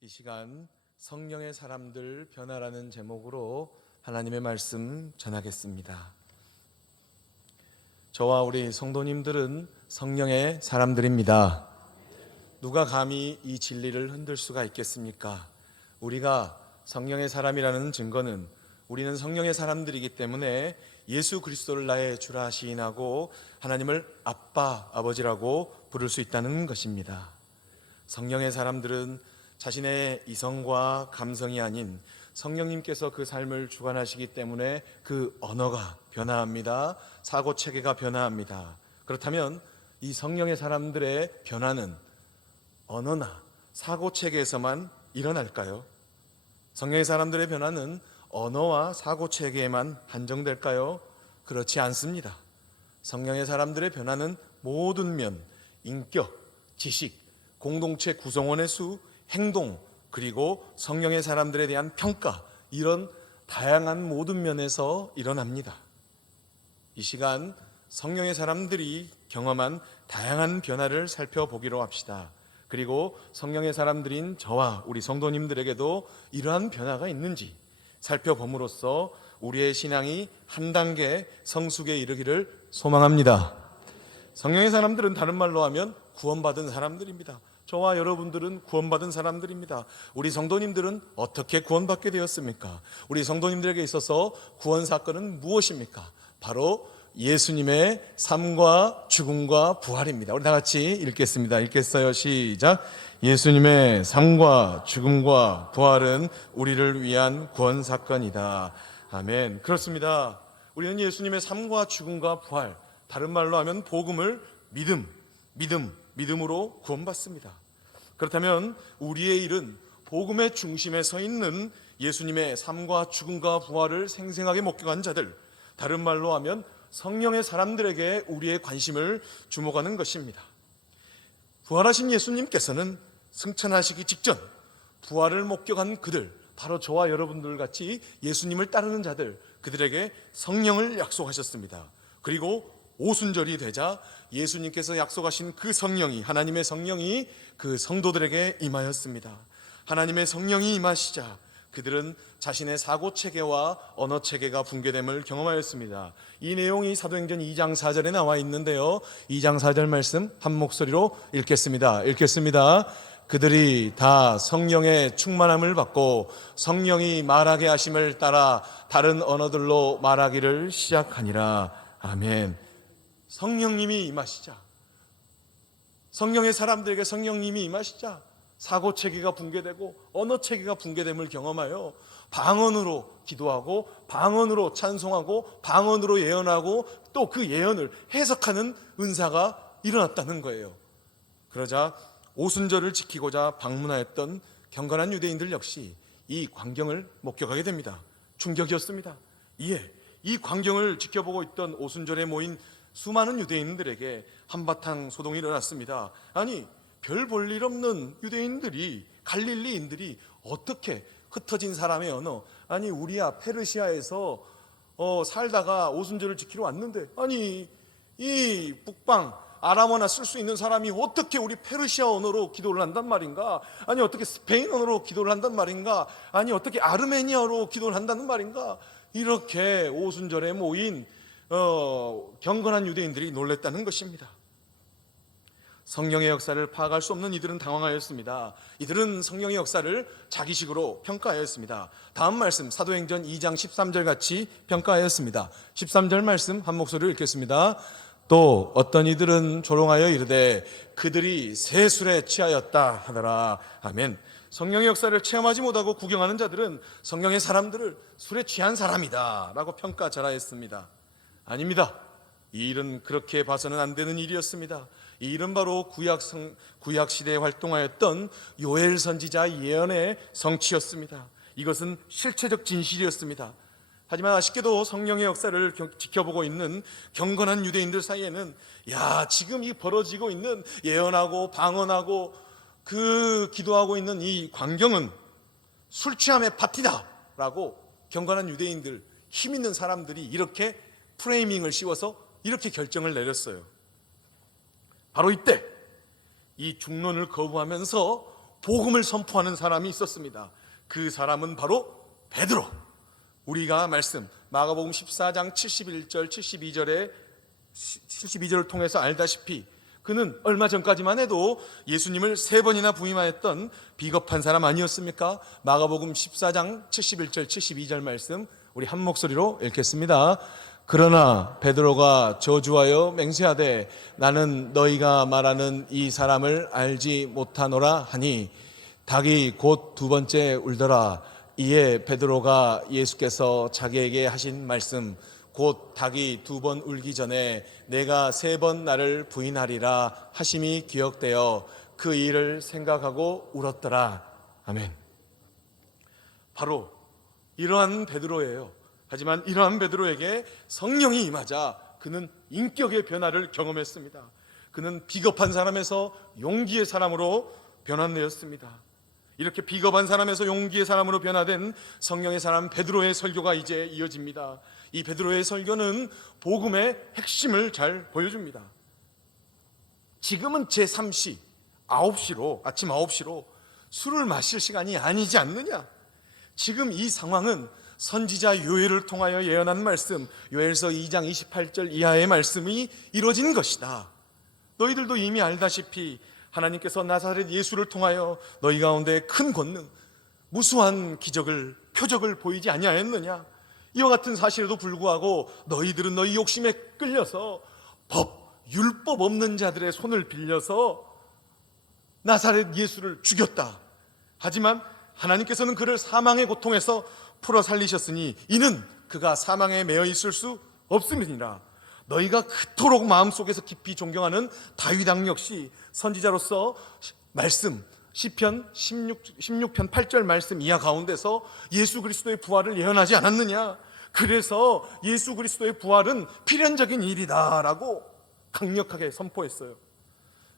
이 시간 성령의 사람들 변화라는 제목으로 하나님의 말씀 전하겠습니다. 저와 우리 성도님들은 성령의 사람들입니다. 누가 감히 이 진리를 흔들 수가 있겠습니까? 우리가 성령의 사람이라는 증거는 우리는 성령의 사람들이기 때문에 예수 그리스도를 나의 주라 시인하고 하나님을 아빠, 아버지라고 부를 수 있다는 것입니다. 성령의 사람들은 자신의 이성과 감성이 아닌 성령님께서 그 삶을 주관하시기 때문에 그 언어가 변화합니다. 사고 체계가 변화합니다. 그렇다면 이 성령의 사람들의 변화는 언어나 사고 체계에서만 일어날까요? 성령의 사람들의 변화는 언어와 사고 체계에만 한정될까요? 그렇지 않습니다. 성령의 사람들의 변화는 모든 면, 인격, 지식, 공동체 구성원의 수, 행동, 그리고 성령의 사람들에 대한 평가, 이런 다양한 모든 면에서 일어납니다. 이 시간 성령의 사람들이 경험한 다양한 변화를 살펴보기로 합시다. 그리고 성령의 사람들인 저와 우리 성도님들에게도 이러한 변화가 있는지 살펴봄으로써 우리의 신앙이 한 단계 성숙에 이르기를 소망합니다. 성령의 사람들은 다른 말로 하면 구원받은 사람들입니다. 저와 여러분들은 구원받은 사람들입니다. 우리 성도님들은 어떻게 구원받게 되었습니까? 우리 성도님들에게 있어서 구원 사건은 무엇입니까? 바로 예수님의 삶과 죽음과 부활입니다. 우리 다 같이 읽겠습니다. 읽겠어요. 시작. 예수님의 삶과 죽음과 부활은 우리를 위한 구원 사건이다. 아멘. 그렇습니다. 우리는 예수님의 삶과 죽음과 부활, 다른 말로 하면 복음을 믿음으로 구원받습니다. 그렇다면 우리의 일은 복음의 중심에 서 있는 예수님의 삶과 죽음과 부활을 생생하게 목격한 자들, 다른 말로 하면 성령의 사람들에게 우리의 관심을 주목하는 것입니다. 부활하신 예수님께서는 승천하시기 직전 부활을 목격한 그들, 바로 저와 여러분들 같이 예수님을 따르는 자들, 그들에게 성령을 약속하셨습니다. 그리고 오순절이 되자 예수님께서 약속하신 그 성령이, 하나님의 성령이 그 성도들에게 임하였습니다. 하나님의 성령이 임하시자 그들은 자신의 사고체계와 언어체계가 붕괴됨을 경험하였습니다. 이 내용이 사도행전 2장 4절에 나와 있는데요, 2장 4절 말씀 한 목소리로 읽겠습니다. 그들이 다 성령의 충만함을 받고 성령이 말하게 하심을 따라 다른 언어들로 말하기를 시작하니라. 아멘. 성령님이 임하시자, 성령의 사람들에게 성령님이 임하시자 사고체계가 붕괴되고 언어체계가 붕괴됨을 경험하여 방언으로 기도하고 방언으로 찬송하고 방언으로 예언하고 또 그 예언을 해석하는 은사가 일어났다는 거예요. 그러자 오순절을 지키고자 방문하였던 경건한 유대인들 역시 이 광경을 목격하게 됩니다. 충격이었습니다. 이 광경을 지켜보고 있던 오순절에 모인 수많은 유대인들에게 한바탕 소동이 일어났습니다. 아니, 별 볼 일 없는 유대인들이, 갈릴리인들이 어떻게 흩어진 사람의 언어, 아니 우리야 페르시아에서 살다가 오순절을 지키러 왔는데, 아니 이 북방 아람어나 쓸 수 있는 사람이 어떻게 우리 페르시아 언어로 기도를 한단 말인가? 아니 어떻게 스페인 언어로 기도를 한단 말인가? 아니 어떻게 아르메니아로 기도를 한다는 말인가? 이렇게 오순절에 모인 경건한 유대인들이 놀랬다는 것입니다. 성령의 역사를 파악할 수 없는 이들은 당황하였습니다. 이들은 성령의 역사를 자기식으로 평가하였습니다. 다음 말씀 사도행전 2장 13절 같이 평가하였습니다. 13절 말씀 한 목소리로 읽겠습니다. 또 어떤 이들은 조롱하여 이르되 그들이 새 술에 취하였다 하더라. 아멘. 성령의 역사를 체험하지 못하고 구경하는 자들은 성령의 사람들을 술에 취한 사람이다 라고 평가절하했습니다. 아닙니다. 이 일은 그렇게 봐서는 안 되는 일이었습니다. 이 일은 바로 구약시대에 활동하였던 요엘 선지자 예언의 성취였습니다. 이것은 실체적 진실이었습니다. 하지만 아쉽게도 성령의 역사를 지켜보고 있는 경건한 유대인들 사이에는 지금 이 벌어지고 있는 예언하고 방언하고 그 기도하고 있는 이 광경은 술 취함의 파티다 라고 경건한 유대인들, 힘 있는 사람들이 이렇게 프레이밍을 씌워서 이렇게 결정을 내렸어요. 바로 이때 이 중론을 거부하면서 복음을 선포하는 사람이 있었습니다. 그 사람은 바로 베드로. 우리가 말씀 마가복음 14장 71절 72절을 통해서 알다시피 그는 얼마 전까지만 해도 예수님을 3번이나 부인하였던 비겁한 사람 아니었습니까? 마가복음 14장 71절 72절 말씀 우리 한 목소리로 읽겠습니다. 그러나 베드로가 저주하여 맹세하되 나는 너희가 말하는 이 사람을 알지 못하노라 하니 닭이 곧 2번째 울더라. 이에 베드로가 예수께서 자기에게 하신 말씀 곧 닭이 2번 울기 전에 내가 3번 나를 부인하리라 하심이 기억되어 그 일을 생각하고 울었더라. 아멘. 바로 이러한 베드로예요. 하지만 이러한 베드로에게 성령이 임하자 그는 인격의 변화를 경험했습니다. 그는 비겁한 사람에서 용기의 사람으로 변화되었습니다. 이렇게 비겁한 사람에서 용기의 사람으로 변화된 성령의 사람 베드로의 설교가 이제 이어집니다. 이 베드로의 설교는 복음의 핵심을 잘 보여줍니다. 지금은 제3시 9시로 아침 9시로 술을 마실 시간이 아니지 않느냐. 지금 이 상황은 선지자 요엘을 통하여 예언한 말씀 요엘서 2장 28절 이하의 말씀이 이루어진 것이다. 너희들도 이미 알다시피 하나님께서 나사렛 예수를 통하여 너희 가운데 큰 권능 무수한 기적을 표적을 보이지 아니하였느냐. 이와 같은 사실에도 불구하고 너희들은 너희 욕심에 끌려서 율법 없는 자들의 손을 빌려서 나사렛 예수를 죽였다. 하지만 하나님께서는 그를 사망의 고통에서 풀어 살리셨으니 이는 그가 사망에 매여 있을 수 없음이니라. 너희가 그토록 마음속에서 깊이 존경하는 다윗 왕 역시 선지자로서 말씀 시편 16편 8절 말씀 이하 가운데서 예수 그리스도의 부활을 예언하지 않았느냐. 그래서 예수 그리스도의 부활은 필연적인 일이다라고 강력하게 선포했어요.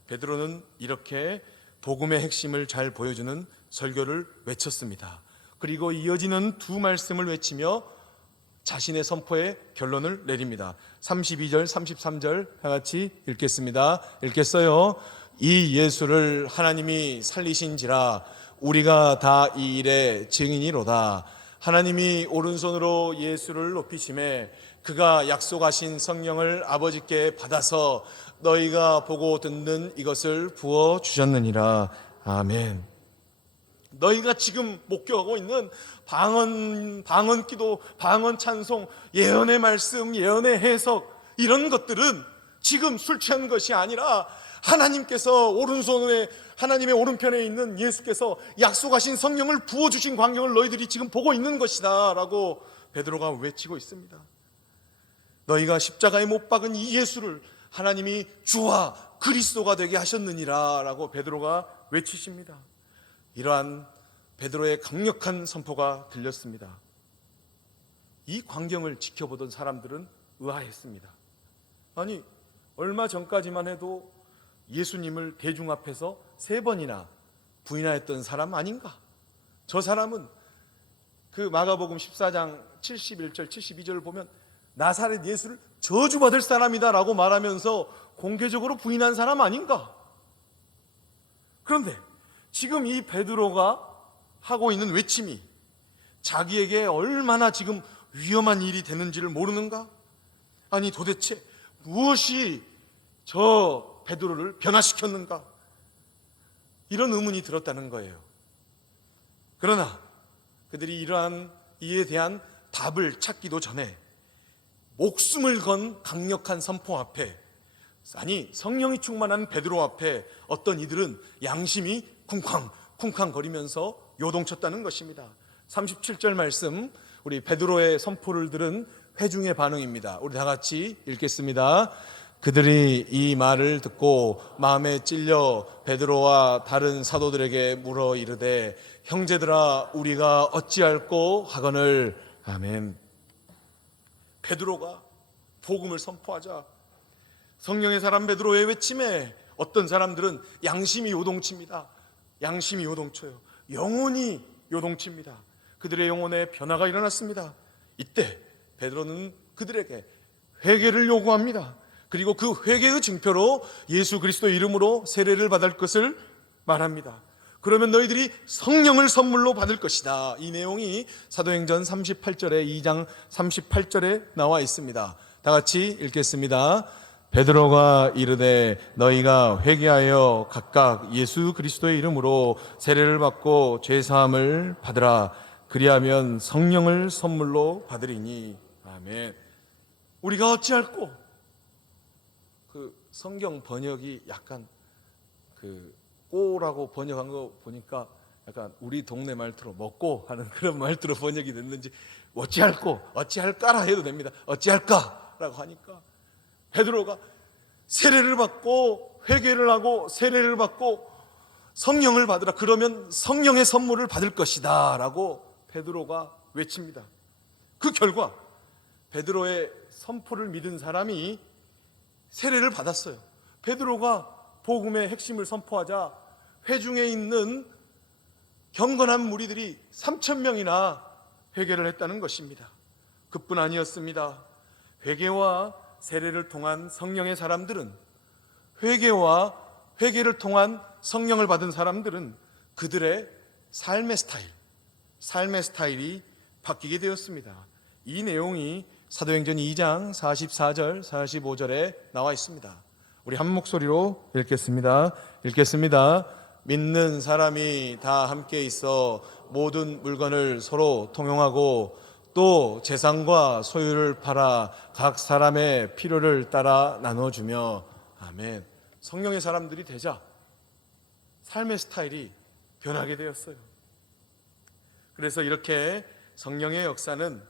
베드로는 이렇게 복음의 핵심을 잘 보여주는 설교를 외쳤습니다. 그리고 이어지는 2 말씀을 외치며 자신의 선포의 결론을 내립니다. 32절 33절 다 같이 읽겠습니다. 읽겠어요. 이 예수를 하나님이 살리신지라 우리가 다 이 일의 증인이로다. 하나님이 오른손으로 예수를 높이심에 그가 약속하신 성령을 아버지께 받아서 너희가 보고 듣는 이것을 부어주셨느니라. 아멘. 너희가 지금 목격하고 있는 방언 기도, 방언 찬송, 예언의 말씀, 예언의 해석 이런 것들은 지금 술 취한 것이 아니라 하나님께서 오른손에 하나님의 오른편에 있는 예수께서 약속하신 성령을 부어주신 광경을 너희들이 지금 보고 있는 것이다 라고 베드로가 외치고 있습니다. 너희가 십자가에 못 박은 이 예수를 하나님이 주와 그리스도가 되게 하셨느니라 라고 베드로가 외치십니다. 이러한 베드로의 강력한 선포가 들렸습니다. 이 광경을 지켜보던 사람들은 의아했습니다. 아니 얼마 전까지만 해도 예수님을 대중 앞에서 3번이나 부인하였던 사람 아닌가? 저 사람은 그 마가복음 14장 71절 72절을 보면 나사렛 예수를 저주받을 사람이다 라고 말하면서 공개적으로 부인한 사람 아닌가? 그런데 지금 이 베드로가 하고 있는 외침이 자기에게 얼마나 지금 위험한 일이 되는지를 모르는가? 아니 도대체 무엇이 저 베드로를 변화시켰는가? 이런 의문이 들었다는 거예요. 그러나 그들이 이러한 이에 대한 답을 찾기도 전에 목숨을 건 강력한 선포 앞에, 아니 성령이 충만한 베드로 앞에 어떤 이들은 양심이 쿵쾅쿵쾅 거리면서 요동쳤다는 것입니다. 37절 말씀, 우리 베드로의 선포를 들은 회중의 반응입니다. 우리 다 같이 읽겠습니다. 그들이 이 말을 듣고 마음에 찔려 베드로와 다른 사도들에게 물어 이르되 형제들아 우리가 어찌할꼬 하거늘. 아멘. 베드로가 복음을 선포하자 성령의 사람 베드로의 외침에 어떤 사람들은 양심이 요동칩니다. 양심이 요동쳐요. 영혼이 요동칩니다. 그들의 영혼에 변화가 일어났습니다. 이때 베드로는 그들에게 회개를 요구합니다. 그리고 그 회개의 증표로 예수 그리스도 이름으로 세례를 받을 것을 말합니다. 그러면 너희들이 성령을 선물로 받을 것이다. 이 내용이 사도행전 38절에 2장 38절에 나와 있습니다. 다 같이 읽겠습니다. 베드로가 이르되 너희가 회개하여 각각 예수 그리스도의 이름으로 세례를 받고 죄 사함을 받으라. 그리하면 성령을 선물로 받으리니. 아멘. 우리가 어찌할꼬? 그 성경 번역이 약간 꼬라고 번역한 거 보니까 약간 우리 동네 말투로 먹고 하는 그런 말투로 번역이 됐는지 어찌할꼬, 어찌할까라 해도 됩니다. 어찌할까라고 하니까 베드로가 세례를 받고 회개를 하고 세례를 받고 성령을 받으라. 그러면 성령의 선물을 받을 것이다 라고 베드로가 외칩니다. 그 결과 베드로의 선포를 믿은 사람이 세례를 받았어요. 베드로가 복음의 핵심을 선포하자 회중에 있는 경건한 무리들이 3,000명이나 회개를 했다는 것입니다. 그뿐 아니었습니다. 회개와 세례를 통한 성령의 사람들은, 회개와 회개를 통한 성령을 받은 사람들은 그들의 삶의 스타일이 바뀌게 되었습니다. 이 내용이 사도행전 2장 44절 45절에 나와 있습니다. 우리 한 목소리로 읽겠습니다. 믿는 사람이 다 함께 있어 모든 물건을 서로 통용하고 또 재산과 소유를 팔아 각 사람의 필요를 따라 나눠주며. 아멘. 성령의 사람들이 되자 삶의 스타일이 변하게 되었어요. 그래서 이렇게 성령의 역사는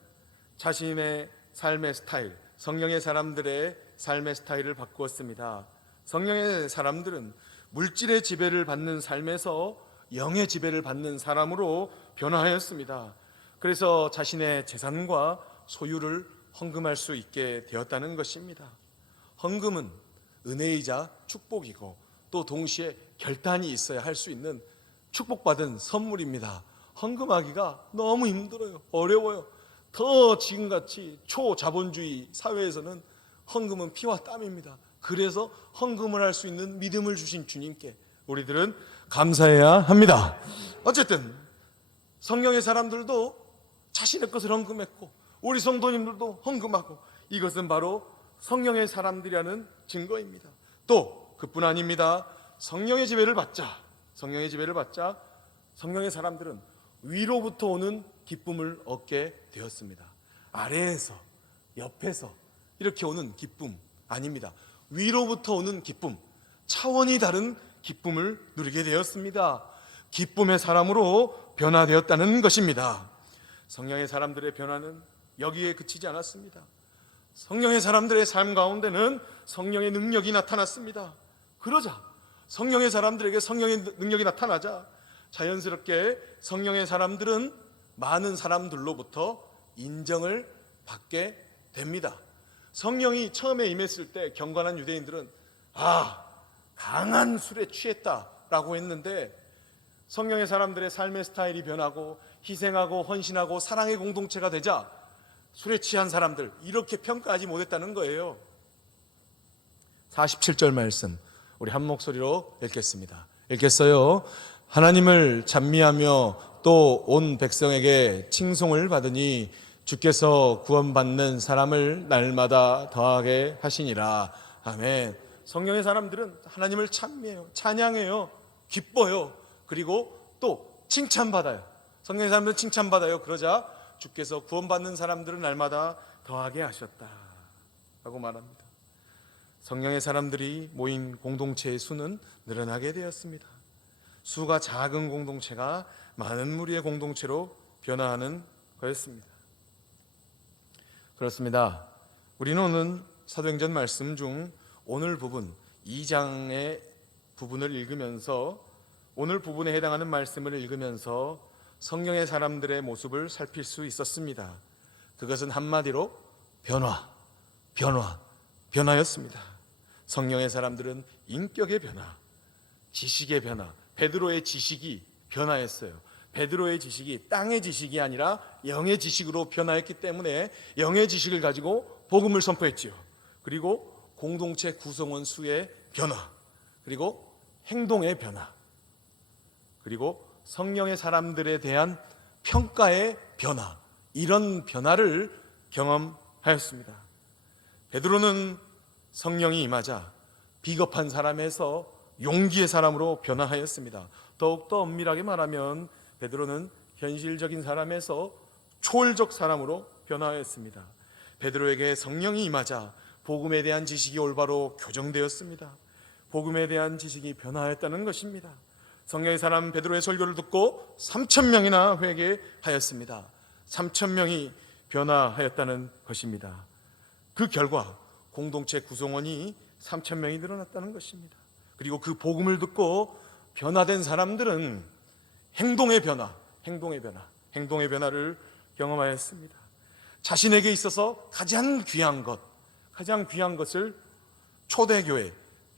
자신의 삶의 스타일, 성령의 사람들의 삶의 스타일을 바꾸었습니다. 성령의 사람들은 물질의 지배를 받는 삶에서 영의 지배를 받는 사람으로 변화하였습니다. 그래서 자신의 재산과 소유를 헌금할 수 있게 되었다는 것입니다. 헌금은 은혜이자 축복이고 또 동시에 결단이 있어야 할 수 있는 축복받은 선물입니다. 헌금하기가 너무 힘들어요. 어려워요. 더 지금같이 초자본주의 사회에서는 헌금은 피와 땀입니다. 그래서 헌금을 할 수 있는 믿음을 주신 주님께 우리들은 감사해야 합니다. 어쨌든 성령의 사람들도 자신의 것을 헌금했고 우리 성도님들도 헌금하고, 이것은 바로 성령의 사람들이라는 증거입니다. 또 그뿐 아닙니다. 성령의 지배를 받자 성령의 사람들은 위로부터 오는 기쁨을 얻게 되었습니다. 아래에서, 옆에서 이렇게 오는 기쁨 아닙니다. 위로부터 오는 기쁨, 차원이 다른 기쁨을 누리게 되었습니다. 기쁨의 사람으로 변화되었다는 것입니다. 성령의 사람들의 변화는 여기에 그치지 않았습니다. 성령의 사람들의 삶 가운데는 성령의 능력이 나타났습니다. 그러자 성령의 사람들에게 성령의 능력이 나타나자 자연스럽게 성령의 사람들은 많은 사람들로부터 인정을 받게 됩니다. 성령이 처음에 임했을 때 경건한 유대인들은 강한 술에 취했다라고 했는데, 성령의 사람들의 삶의 스타일이 변하고 희생하고 헌신하고 사랑의 공동체가 되자 술에 취한 사람들 이렇게 평가하지 못했다는 거예요. 47절 말씀 우리 한 목소리로 읽겠습니다. 읽겠어요. 하나님을 찬미하며 또 온 백성에게 칭송을 받으니 주께서 구원받는 사람을 날마다 더하게 하시니라. 아멘. 성령의 사람들은 하나님을 찬미해요, 찬양해요, 기뻐요. 그리고 또 칭찬받아요. 성령의 사람들은 칭찬받아요. 그러자 주께서 구원받는 사람들을 날마다 더하게 하셨다 라고 말합니다. 성령의 사람들이 모인 공동체의 수는 늘어나게 되었습니다. 수가 작은 공동체가 많은 무리의 공동체로 변화하는 거였습니다. 그렇습니다. 우리는 오늘 사도행전 말씀 중 오늘 부분 2장의 부분을 읽으면서, 오늘 부분에 해당하는 말씀을 읽으면서 성령의 사람들의 모습을 살필 수 있었습니다. 그것은 한마디로 변화였습니다. 성령의 사람들은 인격의 변화, 지식의 변화, 베드로의 지식이 변화했어요. 베드로의 지식이 땅의 지식이 아니라 영의 지식으로 변화했기 때문에 영의 지식을 가지고 복음을 선포했지요. 그리고 공동체 구성원 수의 변화, 그리고 행동의 변화, 그리고 성령의 사람들에 대한 평가의 변화, 이런 변화를 경험하였습니다. 베드로는 성령이 임하자 비겁한 사람에서 용기의 사람으로 변화하였습니다. 더욱더 엄밀하게 말하면 베드로는 현실적인 사람에서 초월적 사람으로 변화하였습니다. 베드로에게 성령이 임하자 복음에 대한 지식이 올바로 교정되었습니다. 복음에 대한 지식이 변화했다는 것입니다. 성령의 사람 베드로의 설교를 듣고 3,000명이나 회개하였습니다. 3,000명이 변화하였다는 것입니다. 그 결과 공동체 구성원이 3,000명이 늘어났다는 것입니다. 그리고 그 복음을 듣고 변화된 사람들은 행동의 변화를 경험하였습니다. 자신에게 있어서 가장 귀한 것을 초대교회,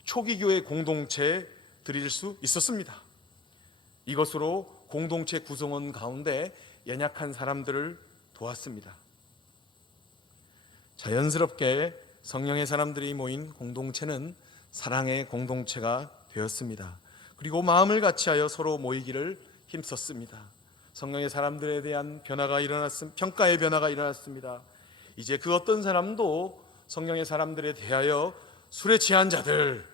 초기교회 공동체에 드릴 수 있었습니다. 이것으로 공동체 구성원 가운데 연약한 사람들을 도왔습니다. 자연스럽게 성령의 사람들이 모인 공동체는 사랑의 공동체가 되었습니다. 그리고 마음을 같이하여 서로 모이기를 힘썼습니다. 성령의 사람들에 대한 변화가 일어났습니다. 평가의 변화가 일어났습니다. 이제 그 어떤 사람도 성령의 사람들에 대하여 술에 취한 자들,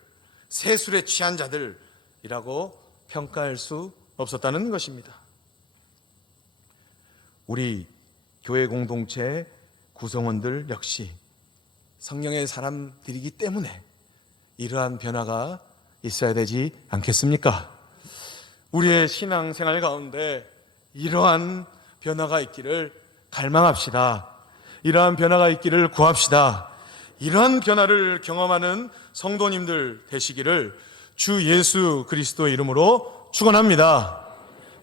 새 술에 취한 자들이라고 평가할 수 없었다는 것입니다. 우리 교회 공동체의 구성원들 역시 성령의 사람들이기 때문에 이러한 변화가 있어야 되지 않겠습니까? 우리의 신앙생활 가운데 이러한 변화가 있기를 갈망합시다. 이러한 변화가 있기를 구합시다. 이러한 변화를 경험하는 성도님들 되시기를 주 예수 그리스도의 이름으로 축원합니다.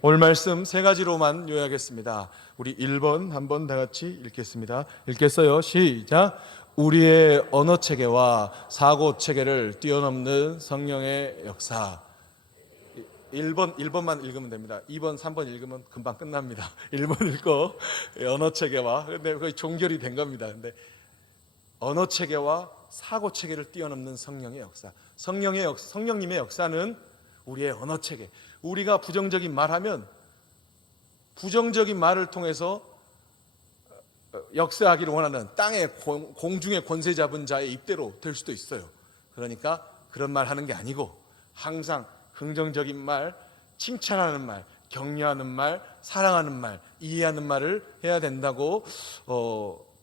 오늘 말씀 세 가지로만 요약하겠습니다. 우리 1번 한번 다 같이 읽겠습니다. 읽겠어요. 시작. 우리의 언어 체계와 사고 체계를 뛰어넘는 성령의 역사. 1번만 읽으면 됩니다. 2번, 3번 읽으면 금방 끝납니다. 1번 읽고 언어 체계와, 근데 거의 종결이 된 겁니다. 근데 언어 체계와 사고 체계를 뛰어넘는 성령의 역사. 성령님의 역사는 우리의 언어 체계. 우리가 부정적인 말하면 부정적인 말을 통해서 역사하기를 원하는 땅의 공중의 권세 잡은 자의 입대로 될 수도 있어요. 그러니까 그런 말 하는 게 아니고 항상 긍정적인 말, 칭찬하는 말, 격려하는 말, 사랑하는 말, 이해하는 말을 해야 된다고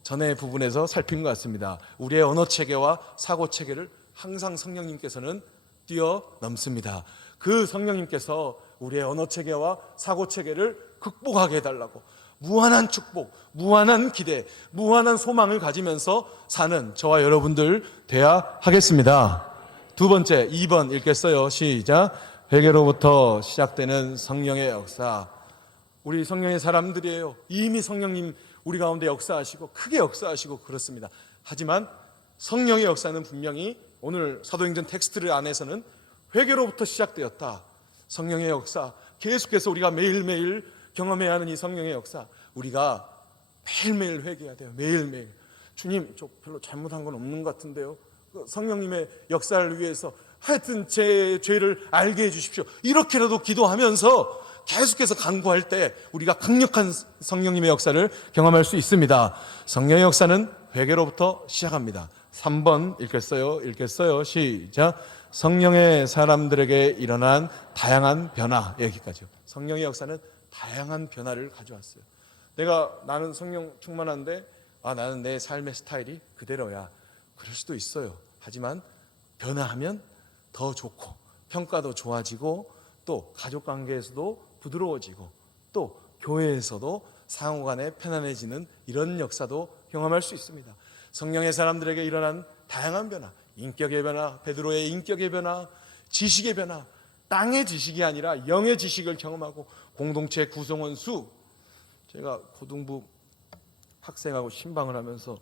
전의 부분에서 살핀 것 같습니다. 우리의 언어 체계와 사고 체계를 항상 성령님께서는 뛰어넘습니다. 그 성령님께서 우리의 언어 체계와 사고 체계를 극복하게 해달라고 무한한 축복, 무한한 기대, 무한한 소망을 가지면서 사는 저와 여러분들 돼야 하겠습니다. 두 번째, 2번 읽겠어요. 시작. 회개로부터 시작되는 성령의 역사. 우리 성령의 사람들이에요. 이미 성령님 우리 가운데 역사하시고 크게 역사하시고 그렇습니다. 하지만 성령의 역사는 분명히 오늘 사도행전 텍스트 안에서는 회개로부터 시작되었다. 성령의 역사, 계속해서 우리가 매일매일 경험해야 하는 이 성령의 역사, 우리가 매일매일 회개해야 돼요. 매일매일. 주님, 저 별로 잘못한 건 없는 것 같은데요. 성령님의 역사를 위해서 하여튼 제 죄를 알게 해주십시오. 이렇게라도 기도하면서 계속해서 간구할 때 우리가 강력한 성령님의 역사를 경험할 수 있습니다. 성령의 역사는 회개로부터 시작합니다. 3번 읽겠어요. 시작. 성령의 사람들에게 일어난 다양한 변화. 여기까지요. 성령의 역사는 다양한 변화를 가져왔어요. 나는 성령 충만한데 나는 내 삶의 스타일이 그대로야. 그럴 수도 있어요. 하지만 변화하면 더 좋고 평가도 좋아지고 또 가족관계에서도 부드러워지고 또 교회에서도 상호간에 편안해지는 이런 역사도 경험할 수 있습니다. 성령의 사람들에게 일어난 다양한 변화, 인격의 변화, 베드로의 인격의 변화, 지식의 변화, 땅의 지식이 아니라 영의 지식을 경험하고 공동체 구성원 수. 제가 고등부 학생하고 신방을 하면서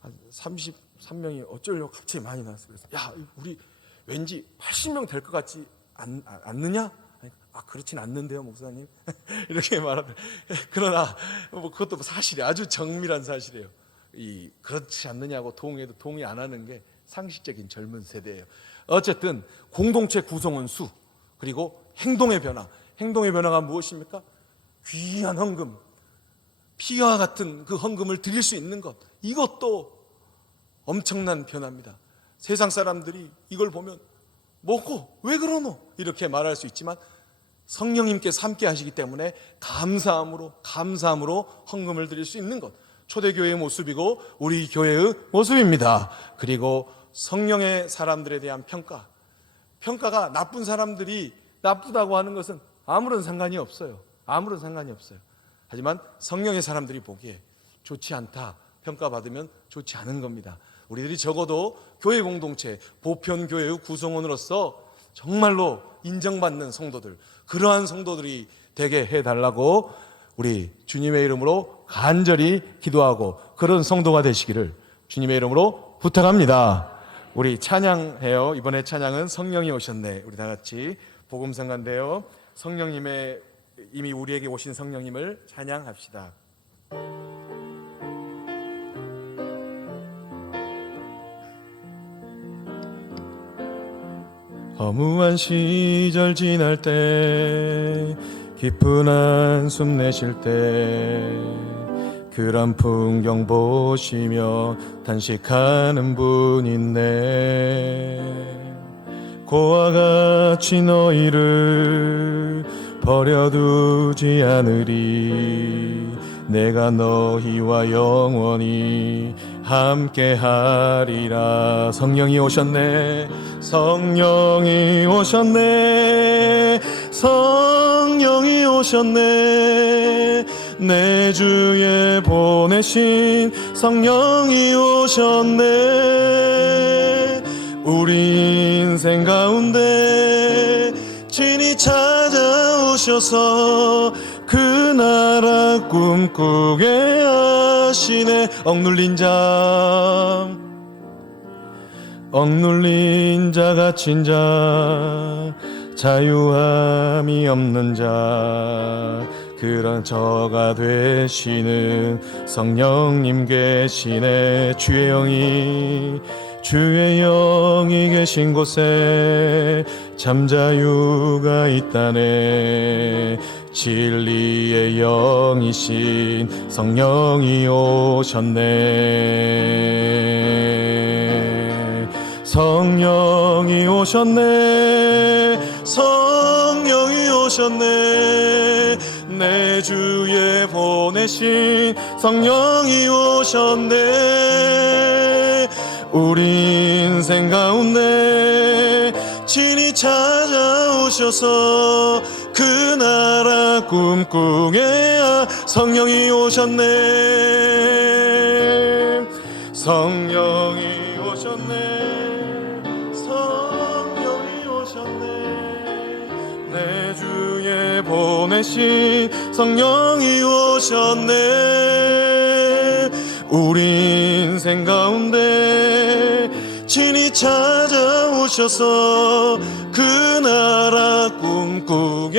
한 33명이 어쩌려고 갑자기 많이 나왔어요. 그래서 야, 우리 왠지 80명 될 것 같지 않느냐? 그렇진 않는데요, 목사님. 이렇게 말하더라고요. 그러나 그것도 사실이에요. 아주 정밀한 사실이에요. 그렇지 않느냐고 동의해도 동의 안 하는 게 상식적인 젊은 세대예요. 어쨌든 공동체 구성원 수, 그리고 행동의 변화. 행동의 변화가 무엇입니까? 귀한 헌금, 피와 같은 그 헌금을 드릴 수 있는 것, 이것도 엄청난 변화입니다. 세상 사람들이 이걸 보면 뭐고 왜 그러노? 이렇게 말할 수 있지만 성령님께서 함께 하시기 때문에 감사함으로 헌금을 드릴 수 있는 것, 초대교회의 모습이고 우리 교회의 모습입니다. 그리고 성령의 사람들에 대한 평가가 나쁜 사람들이 나쁘다고 하는 것은 아무런 상관이 없어요. 하지만 성령의 사람들이 보기에 좋지 않다, 평가받으면 좋지 않은 겁니다. 우리들이 적어도 교회 공동체, 보편교회의 구성원으로서 정말로 인정받는 성도들, 그러한 성도들이 되게 해달라고 우리 주님의 이름으로 간절히 기도하고 그런 성도가 되시기를 주님의 이름으로 부탁합니다. 우리 찬양해요. 이번에 찬양은 성령이 오셨네. 우리 다 같이 복음성가인데요, 성령님의 이미 우리에게 오신 성령님을 찬양합시다. 허무한 시절 지날 때, 깊은 한숨 내쉴 때, 그런 풍경 보시며 단식하는 분 있네. 고와 같이 너희를 버려두지 않으리. 내가 너희와 영원히 함께하리라. 성령이 오셨네. 성령이 오셨네. 성령이 오셨네. 내 주에 보내신 성령이 오셨네. 우리 인생 가운데 친히 찾아오셔서 그 나라 꿈꾸게 하시네. 억눌린 자 갇힌 자, 자유함이 없는 자, 그런 저가 되시는 성령님 계시네. 주의 영이 계신 곳에 잠자유가 있다네. 진리의 영이신 성령이 오셨네. 성령이 오셨네. 성령이 오셨네. 내 주에 보내신 성령이 오셨네. 우리 인생 가운데 친히 찾아오셔서 그 나라 꿈꾸게 성령이 오셨네. 성령이 오셨네. 성령이 오셨네. 내 주에 보내신 성령이 오셨네. 우리 인생 가운데 친히 찾아오셔서 그 나라 꿈꾸게